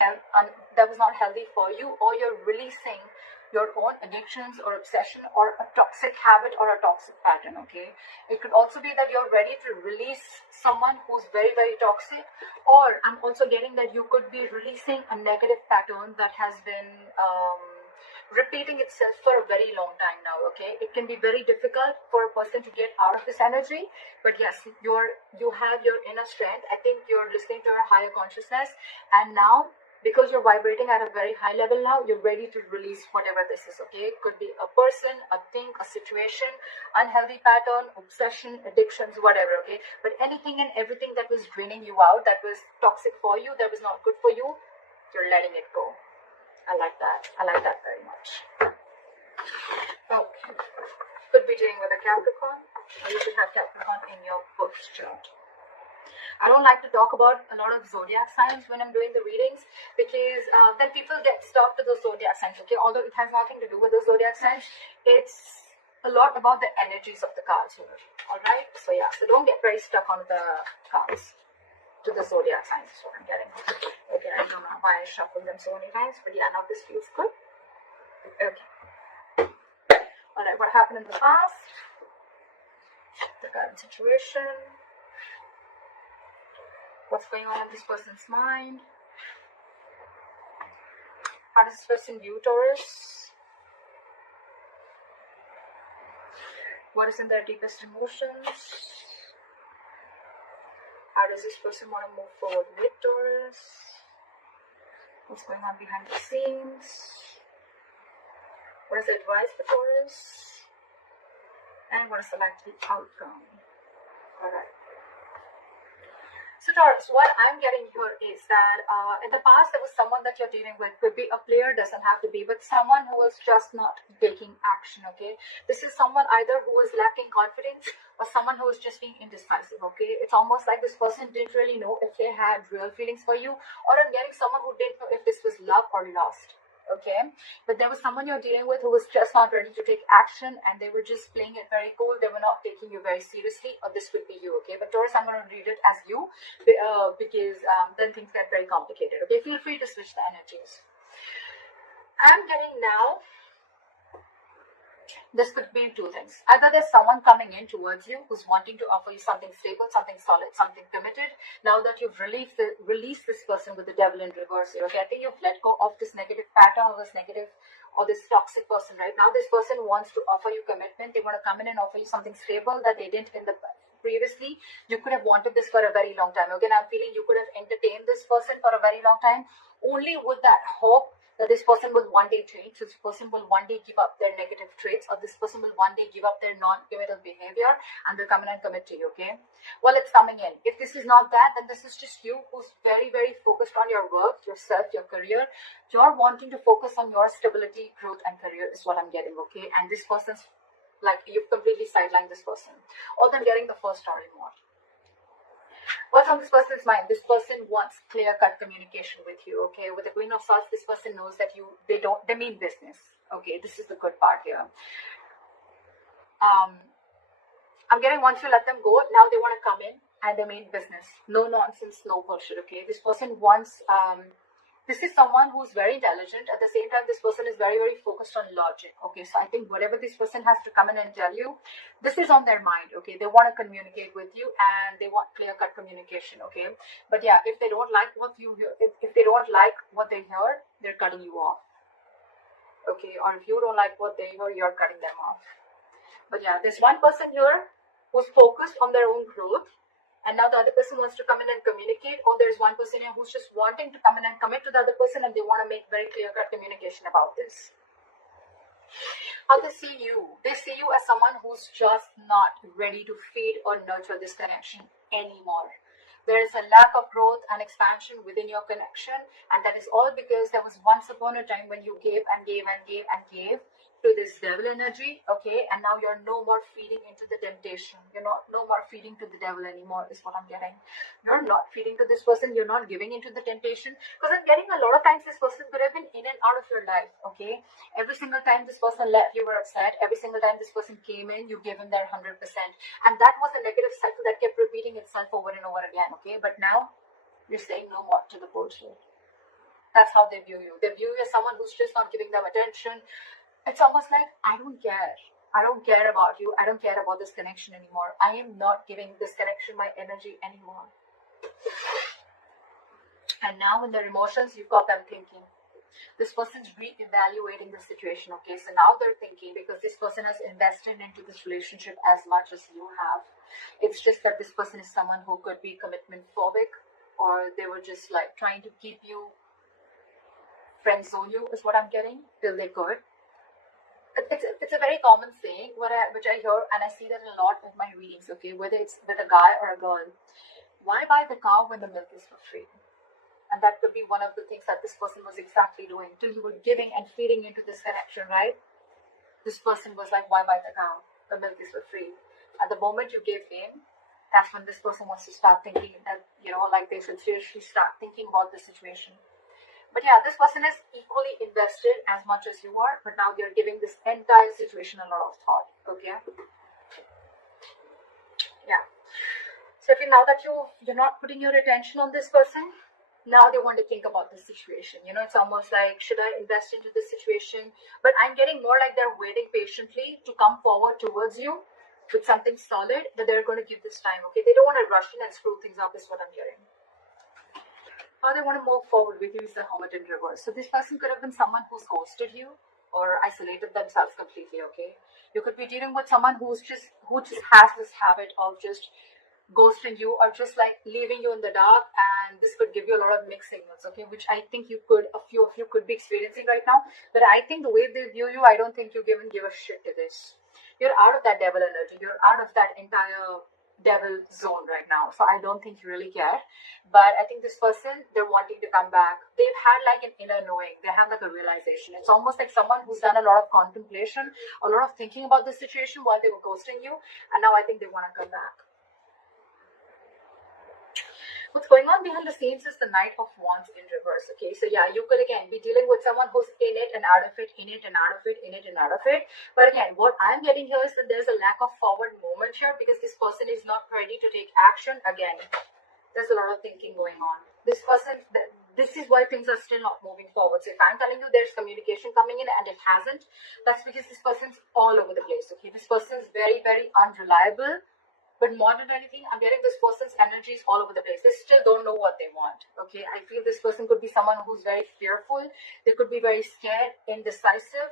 that was not healthy for you, or you're releasing your own addictions or obsession or a toxic habit or a toxic pattern. Okay, it could also be that you're ready to release someone who's very, very toxic, or I'm also getting that you could be releasing a negative pattern that has been repeating itself for a very long time now. Okay, it can be very difficult for a person to get out of this energy, but yes, you have your inner strength. I think you're listening to your higher consciousness, and now, because you're vibrating at a very high level now, you're ready to release whatever this is. Okay, it could be a person, a thing, a situation, unhealthy pattern, obsession, addictions, whatever. Okay, but anything and everything that was draining you out, that was toxic for you, that was not good for you, you're letting it go. I like that. I like that very much. Okay. Could be dealing with a Capricorn, or you could have Capricorn in your birth chart. I don't like to talk about a lot of zodiac signs when I'm doing the readings, because then people get stuck to the zodiac signs. Okay, although it has nothing to do with the zodiac signs, it's a lot about the energies of the cards here. All right. So yeah. So don't get very stuck on the cards. To the zodiac signs is what I'm getting. Okay, I don't know why I shuffled them so many times, but yeah, now this feels good. Okay. Alright, what happened in the past? The current situation. What's going on in this person's mind? How does this person view Taurus? What is in their deepest emotions? How does this person want to move forward with Taurus? What's going on behind the scenes? What is the advice for Taurus? And what is the likely outcome? Alright. So Taurus, what I'm getting here is that in the past there was someone that you're dealing with. Could be a player, doesn't have to be, but someone who was just not taking action. Okay, this is someone either who was lacking confidence or someone who was just being indecisive. Okay, it's almost like this person didn't really know if they had real feelings for you, or I'm getting someone who didn't know if this was love or lust. Okay, but there was someone you're dealing with who was just not ready to take action, and they were just playing it very cool. They were not taking you very seriously, or this would be you. Okay, but Taurus, I'm going to read it as you, because then things get very complicated. Okay, feel free to switch the energies. I'm getting now, this could mean two things. Either there's someone coming in towards you who's wanting to offer you something stable, something solid, something committed. Now that you've released this person with the devil in reverse here. Okay, I think you've let go of this negative pattern, or this negative or this toxic person. Right now, this person wants to offer you commitment. They want to come in and offer you something stable that they didn't in the previously. You could have wanted this for a very long time. Again, I'm feeling you could have entertained this person for a very long time, only with that hope that this person will one day change. So this person will one day give up their negative traits, or this person will one day give up their non-committal behavior, and they'll come in and commit to you. Okay, well, it's coming in. If this is not that, then this is just you who's very, very focused on your work, yourself, your career. You're wanting to focus on your stability, growth, and career is what I'm getting. Okay, and this person's like, you've completely sidelined this person. Although I'm getting the first story more. What's on this person's mind? This person wants clear-cut communication with you. Okay, with the Queen of Swords, this person knows that they mean business. Okay, this is the good part here. I'm getting, once you let them go, now they want to come in and they mean business. No nonsense, no bullshit. Okay, this person wants this is someone who's very intelligent. At the same time, this person is very, very focused on logic. Okay, so I think whatever this person has to come in and tell you, this is on their mind. Okay, they want to communicate with you, and they want clear-cut communication. Okay, but yeah, if they don't like what you hear, if they don't like what they hear, they're cutting you off. Okay, or if you don't like what they hear, you're cutting them off. But yeah, there's one person here who's focused on their own growth, and now the other person wants to come in and communicate, or there's one person here who's just wanting to come in and commit to the other person, and they want to make very clear-cut communication about this. How they see you as someone who's just not ready to feed or nurture this connection anymore. There is a lack of growth and expansion within your connection, and that is all because there was once upon a time when you gave and gave and gave and gave to this devil energy. Okay, and now you're no more feeding into the temptation. You're no more feeding to the devil anymore, is what I'm getting. You're not feeding to this person. You're not giving into the temptation, because I'm getting a lot of times this person could have been in and out of your life. Okay, every single time this person left, you were upset. Every single time this person came in, you gave him their 100%, and that was a negative cycle that kept repeating itself over and over again. Okay, but now you're saying no more to the bullshit. That's how they view you. They view you as someone who's just not giving them attention. It's almost like, I don't care. I don't care about you. I don't care about this connection anymore. I am not giving this connection my energy anymore. And now in their emotions, you've got them thinking. This person's re-evaluating the situation, okay? So now they're thinking, because this person has invested into this relationship as much as you have. It's just that this person is someone who could be commitment phobic, or they were just like trying to keep you, friend zone you is what I'm getting, till they could. It's a very common saying which I hear, and I see that a lot in my readings, okay? Whether it's with a guy or a girl. Why buy the cow when the milk is for free? And that could be one of the things that this person was exactly doing, till you were giving and feeding into this connection, right? This person was like, why buy the cow? The milk is for free. At the moment you gave in, that's when this person wants to start thinking that, like they should seriously start thinking about the situation. But yeah, this person is equally invested as much as you are, but now they're giving this entire situation a lot of thought, okay? Yeah. So now that you're not putting your attention on this person, now they want to think about the situation. It's almost like, should I invest into this situation? But I'm getting more like they're waiting patiently to come forward towards you with something solid, but they're going to give this time, okay? They don't want to rush in and screw things up is what I'm hearing. How they want to move forward with you is the Hermit in reverse. So this person could have been someone who's ghosted you or isolated themselves completely, okay? You could be dealing with someone who just has this habit of just ghosting you or just like leaving you in the dark, and this could give you a lot of mixed signals, okay? Which I think a few of you could be experiencing right now. But I think the way they view you, I don't think you even give a shit to this. You're out of that devil energy. You're out of that entire devil zone right now. So I don't think you really care. But I think this person, they're wanting to come back. They've had like an inner knowing. They have like a realization. It's almost like someone who's done a lot of contemplation, a lot of thinking about the situation while they were ghosting you. And now I think they want to come back. What's going on behind the scenes is the Knight of Wands in reverse, okay? So yeah, you could again be dealing with someone who's in it and out of it, in it and out of it, in it and out of it. But again, what I'm getting here is that there's a lack of forward movement here because this person is not ready to take action. Again, there's a lot of thinking going on. This person, this is why things are still not moving forward. So if I'm telling you there's communication coming in and it hasn't, that's because this person's all over the place, okay? This person's very, very unreliable. But more than anything, I'm getting this person's energy is all over the place. They still don't know what they want, okay? I feel this person could be someone who's very fearful. They could be very scared, indecisive.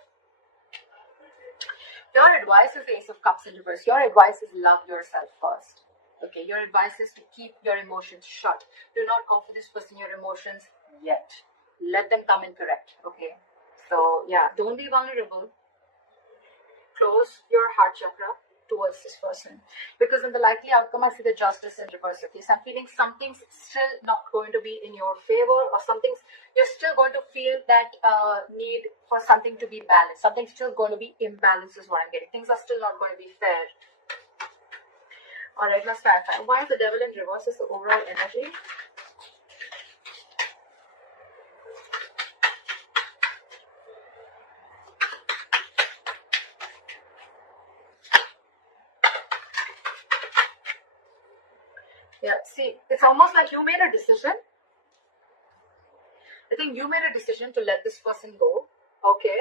Your advice is the Ace of Cups in reverse. Your advice is love yourself first, okay? Your advice is to keep your emotions shut. Do not offer this person your emotions yet. Let them come in correct, okay? So, yeah, don't be vulnerable. Close your heart chakra towards this person, because in the likely outcome I see the Justice in reverse, okay? So I'm feeling something's still not going to be in your favor, or you're still going to feel that need for something to be balanced. Something's still going to be imbalanced is what I'm getting. Things are still not going to be fair. Alright, let's clarify. Why is the Devil in reverse is the overall energy? Yeah, see, it's almost like you made a decision. I think you made a decision to let this person go, okay?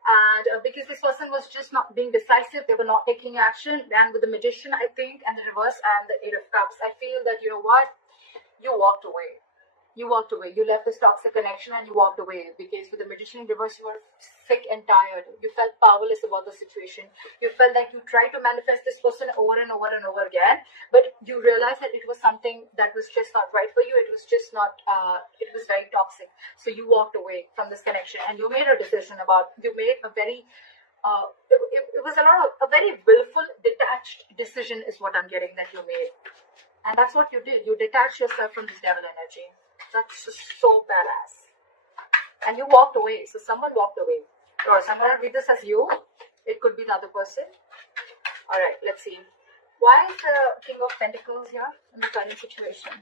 And because this person was just not being decisive, they were not taking action. And with the Magician, I think, and the reverse and the Eight of Cups, I feel that, you know what? You walked away. You walked away. You left this toxic connection and you walked away, because with the Magician in reverse, you were sick and tired. You felt powerless about the situation. You felt like you tried to manifest this person over and over and over again, but you realized that it was something that was just not right for you. It was just not, it was very toxic. So you walked away from this connection and you made a decision you made a very, it was a very willful, detached decision is what I'm getting that you made. And that's what you did. You detached yourself from this devil energy. That's just so badass. And you walked away. So someone walked away. Or someone read this as you. It could be the other person. Alright, let's see. Why is the King of Pentacles here in the current situation?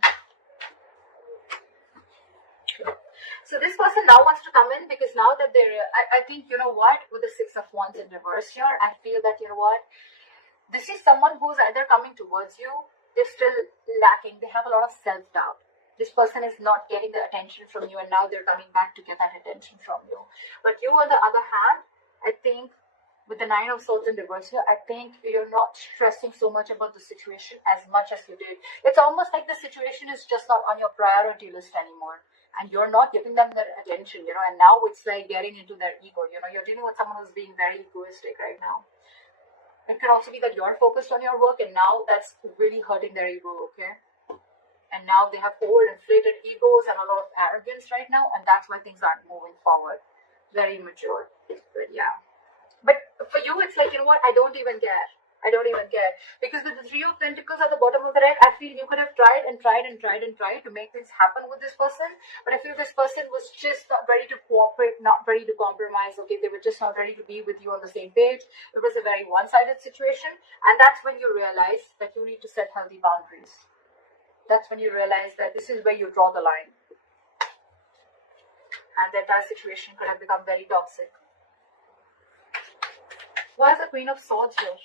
So this person now wants to come in because now that I think, you know what, with the Six of Wands in reverse here, I feel that, you know what, this is someone who's either coming towards you, they're still lacking, they have a lot of self-doubt. This person is not getting the attention from you, and now they're coming back to get that attention from you. But you, on the other hand, I think with the Nine of Swords in reverse here, I think you're not stressing so much about the situation as much as you did. It's almost like the situation is just not on your priority list anymore. And you're not giving them their attention, and now it's like getting into their ego. You're dealing with someone who's being very egoistic right now. It could also be that you're focused on your work, and now that's really hurting their ego, okay? And now they have overinflated egos and a lot of arrogance right now, and that's why things aren't moving forward. Very immature. But yeah. But for you, it's like, what? I don't even care. Because with the Three of Pentacles at the bottom of the deck, I feel you could have tried to make things happen with this person. But I feel this person was just not ready to cooperate, not ready to compromise. Okay, they were just not ready to be with you on the same page. It was a very one-sided situation. And that's when you realize that you need to set healthy boundaries. That's when you realize that this is where you draw the line. And the entire situation could have become very toxic. Why is the Queen of Swords here?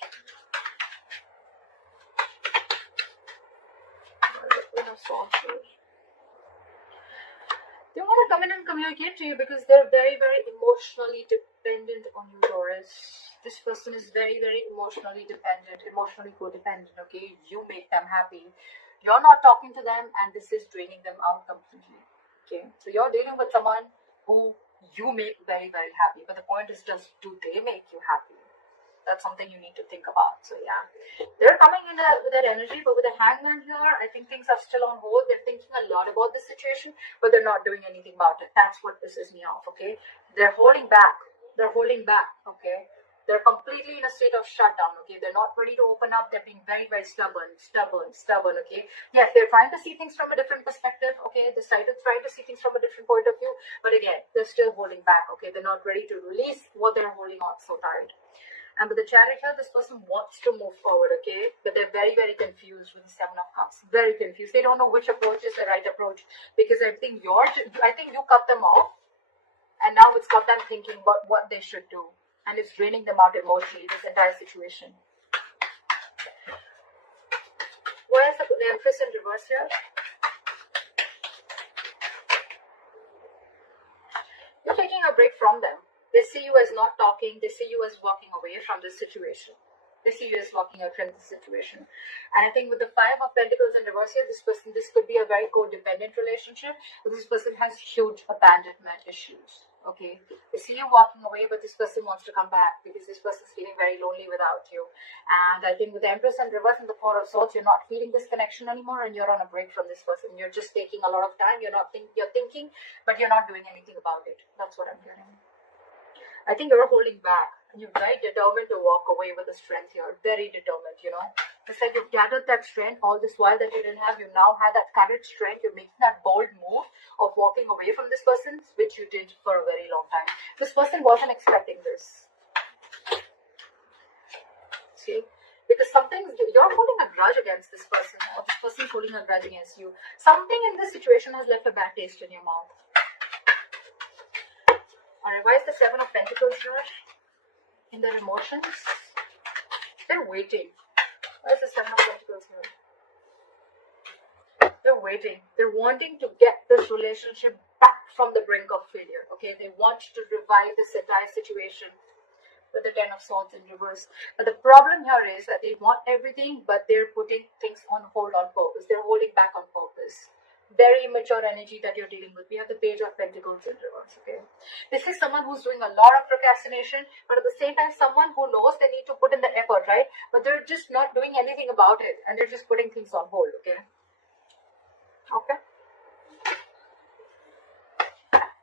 They want to come in and communicate to you because they're very, very emotionally dependent on you, Taurus. This person is very, very emotionally dependent, emotionally codependent, okay? You make them happy. You're not talking to them, and this is draining them out completely, okay? So you're dealing with someone who you make very, very happy. But the point is just, do they make you happy? That's something you need to think about. So yeah, they're coming in with that energy, but with the Hangman here, I think things are still on hold. They're thinking a lot about this situation, but they're not doing anything about it. That's what pisses me off, okay? They're holding back, okay? They're completely in a state of shutdown, okay? They're not ready to open up. They're being very, very stubborn, okay? Yes, they're trying to see things from a different perspective, okay? They're trying to see things from a different point of view, but again, they're still holding back, okay? They're not ready to release what they're holding on so tight. And with the Chariot here, this person wants to move forward, okay? But they're very, very confused with the Seven of Cups. Very confused. They don't know which approach is the right approach. Because I think you cut them off. And now it's got them thinking about what they should do. And it's draining them out emotionally, this entire situation. Why is the Empress in reverse here? You're taking a break from them. They see you as not talking. They see you as walking away from this situation. They see you as walking away from this situation. And I think with the Five of Pentacles in reverse here, this could be a very codependent relationship. This person has huge abandonment issues. Okay, they see you walking away, but this person wants to come back because this person is feeling very lonely without you. And I think with the Empress in reverse and the Four of Swords, you're not feeling this connection anymore, and you're on a break from this person. You're just taking a lot of time. You're thinking, but you're not doing anything about it. That's what I'm hearing. I think you're holding back. You're very determined to walk away with the strength here. Very determined, It's like you've gathered that strength all this while that you didn't have. You now had that courage, strength. You're making that bold move of walking away from this person, which you did for a very long time. This person wasn't expecting this. See? Because you're holding a grudge against this person, or this person's holding a grudge against you. Something in this situation has left a bad taste in your mouth. Alright, why is the Seven of Pentacles here? In their emotions? They're waiting. Why is the Seven of Pentacles here? They're waiting. They're wanting to get this relationship back from the brink of failure. Okay, they want to revive this entire situation with the Ten of Swords in reverse. But the problem here is that they want everything, but they're putting things on hold on purpose. They're holding back on purpose. Very immature energy that you're dealing with. We have the Page of Pentacles in reverse, okay? This is someone who's doing a lot of procrastination, but at the same time, someone who knows they need to put in the effort, right? But they're just not doing anything about it, and they're just putting things on hold, okay? Okay?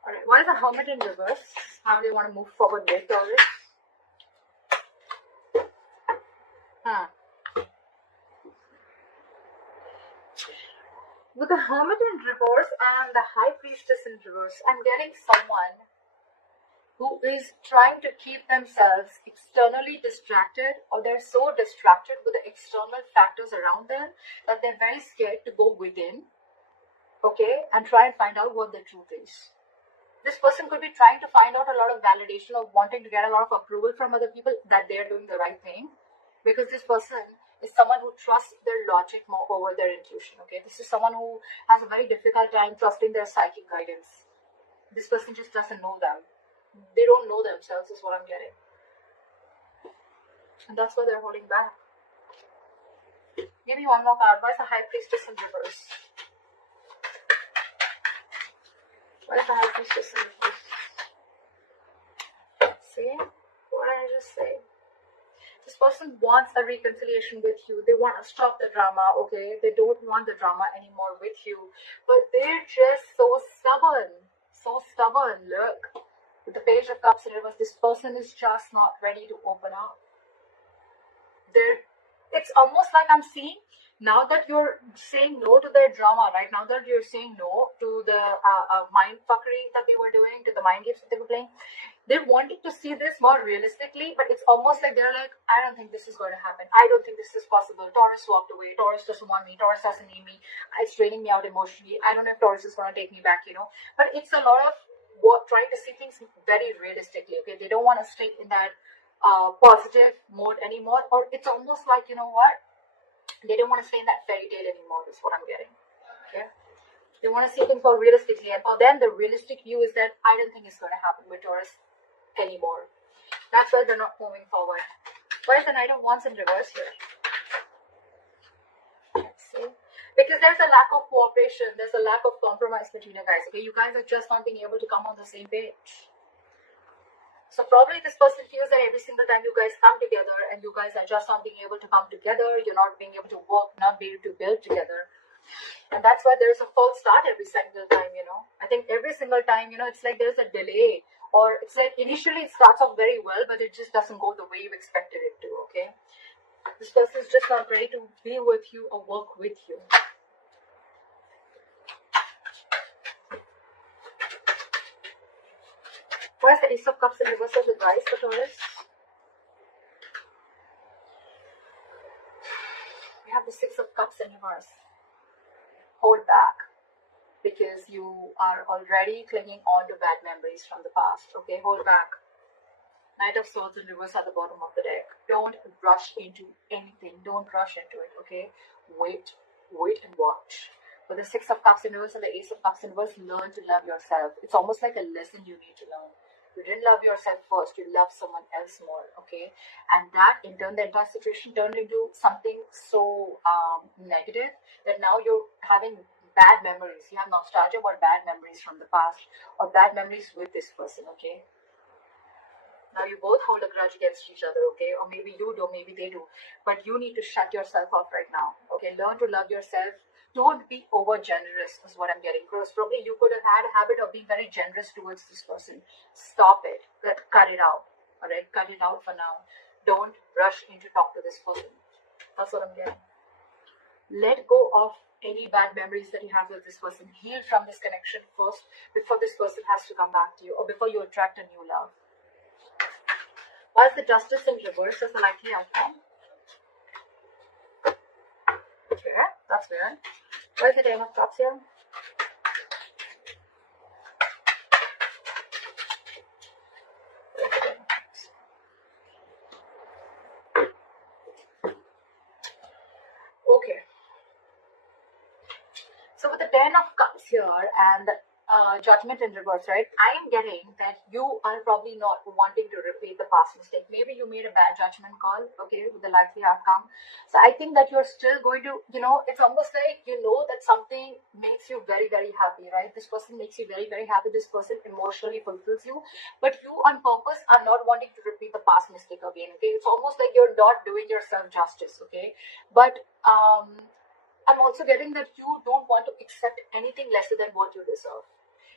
Alright, why is the Hermit in reverse? How do you want to move forward with Taurus? With the Hermit in reverse and the High Priestess in reverse, I'm getting someone who is trying to keep themselves externally distracted, or they're so distracted with the external factors around them that they're very scared to go within, okay, and try and find out what the truth is. This person could be trying to find out a lot of validation, of wanting to get a lot of approval from other people that they're doing the right thing. because this person is someone who trusts their logic more over their intuition, okay? This is someone who has a very difficult time trusting their psychic guidance. This person just doesn't know them. They don't know themselves is what I'm getting. And that's why they're holding back. Give me one more card. Why is the High Priestess in reverse? Why is the High Priestess in reverse? See? What did I just say? This person wants a reconciliation with you. They want to stop the drama, okay? They don't want the drama anymore with you. But they're just so stubborn. So stubborn. Look. With the Page of Cups in reverse, this person is just not ready to open up. It's almost like I'm seeing, now that you're saying no to their drama, right? Now that you're saying no to the mind fuckery that they were doing, to the mind games that they were playing, they're wanting to see this more realistically, but it's almost like they're like, I don't think this is going to happen. I don't think this is possible. Taurus walked away. Taurus doesn't want me. Taurus doesn't need me. It's draining me out emotionally. I don't know if Taurus is going to take me back, you know. But it's a lot of trying to see things very realistically, okay? They don't want to stay in that positive mode anymore, or it's almost like, you know what, they don't want to stay in that fairy tale anymore is what I'm getting. Okay, they want to see things more realistically, and for them the realistic view is that I don't think it's going to happen with Taurus anymore. That's why they're not moving forward. Why is the Knight of Wands in reverse here? Let's see. Because there's a lack of cooperation, there's a lack of compromise between you guys, okay? You guys are just not being able to come on the same page. So probably this person feels that every single time you guys come together and you guys are just not being able to come together, you're not being able to work, not being able to build together. And that's why there's a false start every single time, you know. I think every single time, you know, it's like there's a delay, or it's like initially it starts off very well, but it just doesn't go the way you expected it to, okay? This person is just not ready to be with you or work with you. Why is the Ace of Cups in reverse as advice for Taurus? We have the Six of Cups in reverse. Hold back, because you are already clinging on to bad memories from the past. Okay, hold back. Knight of Swords in reverse at the bottom of the deck. Don't rush into anything. Don't rush into it. Okay, wait and watch. With the Six of Cups in reverse and the Ace of Cups in reverse, learn to love yourself. It's almost like a lesson you need to learn. You didn't love yourself first, you love someone else more, okay? And that, in turn, the entire situation turned into something so negative that now you're having bad memories. You have nostalgia about bad memories from the past, or bad memories with this person, okay? Now you both hold a grudge against each other, okay? Or maybe you do, maybe they do. But you need to shut yourself off right now, okay? Learn to love yourself. Don't be over generous is what I'm getting. Because probably you could have had a habit of being very generous towards this person. Stop it. Cut it out. Alright, cut it out for now. Don't rush in to talk to this person. That's what I'm getting. Let go of any bad memories that you have with this person. Heal from this connection first before this person has to come back to you, or before you attract a new love. Why is the Justice in reverse as the likely outcome? Okay, that's weird. Why is the Ten of Cups here? Okay. So with the Ten of Cups here and Judgment in reverse, right? I am getting that you are probably not wanting to repeat the past mistake. Maybe you made a bad judgment call, okay, with the likely outcome. So I think that you're still going to, you know, it's almost like you know that something makes you very, very happy, right? This person makes you very, very happy. This person emotionally fulfills you. But you on purpose are not wanting to repeat the past mistake again, okay? It's almost like you're not doing yourself justice, okay? But I'm also getting that you don't want to accept anything lesser than what you deserve.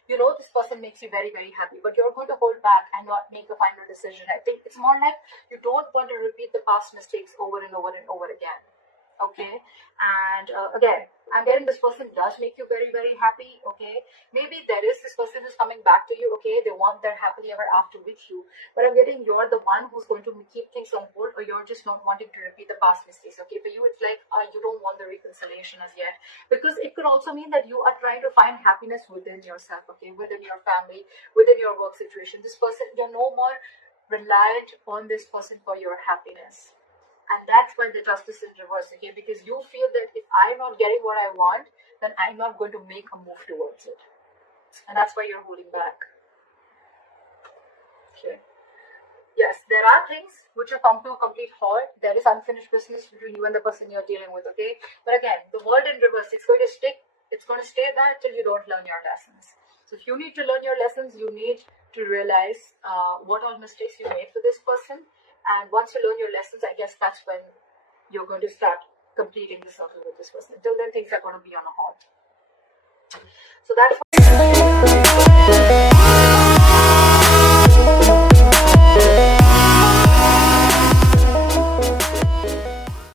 You know this person makes you very, very happy, but you're going to hold back and not make a final decision. I think it's more like you don't want to repeat the past mistakes over and over and over again. Okay, and again, I'm getting this person does make you very, very happy. Okay, maybe there is this person who's coming back to you. Okay, they want their happily ever after with you, but I'm getting you're the one who's going to keep things on hold, or you're just not wanting to repeat the past mistakes. Okay, for you it's like you don't want the reconciliation as yet, because it could also mean that you are trying to find happiness within yourself. Okay, within your family, within your work situation. This person, you're no more reliant on this person for your happiness. And that's when the justice is reversed, okay? Because you feel that if I'm not getting what I want, then I'm not going to make a move towards it. And that's why you're holding back. Okay. Yes, there are things which will come to a complete halt. There is unfinished business between you and the person you're dealing with, okay? But again, the world in reverse, it's going to stay there till you don't learn your lessons. So if you need to learn your lessons, you need to realize what all mistakes you made for this person. And once you learn your lessons, I guess that's when you're going to start completing the circle with this person. Until then, things are going to be on a halt. So that's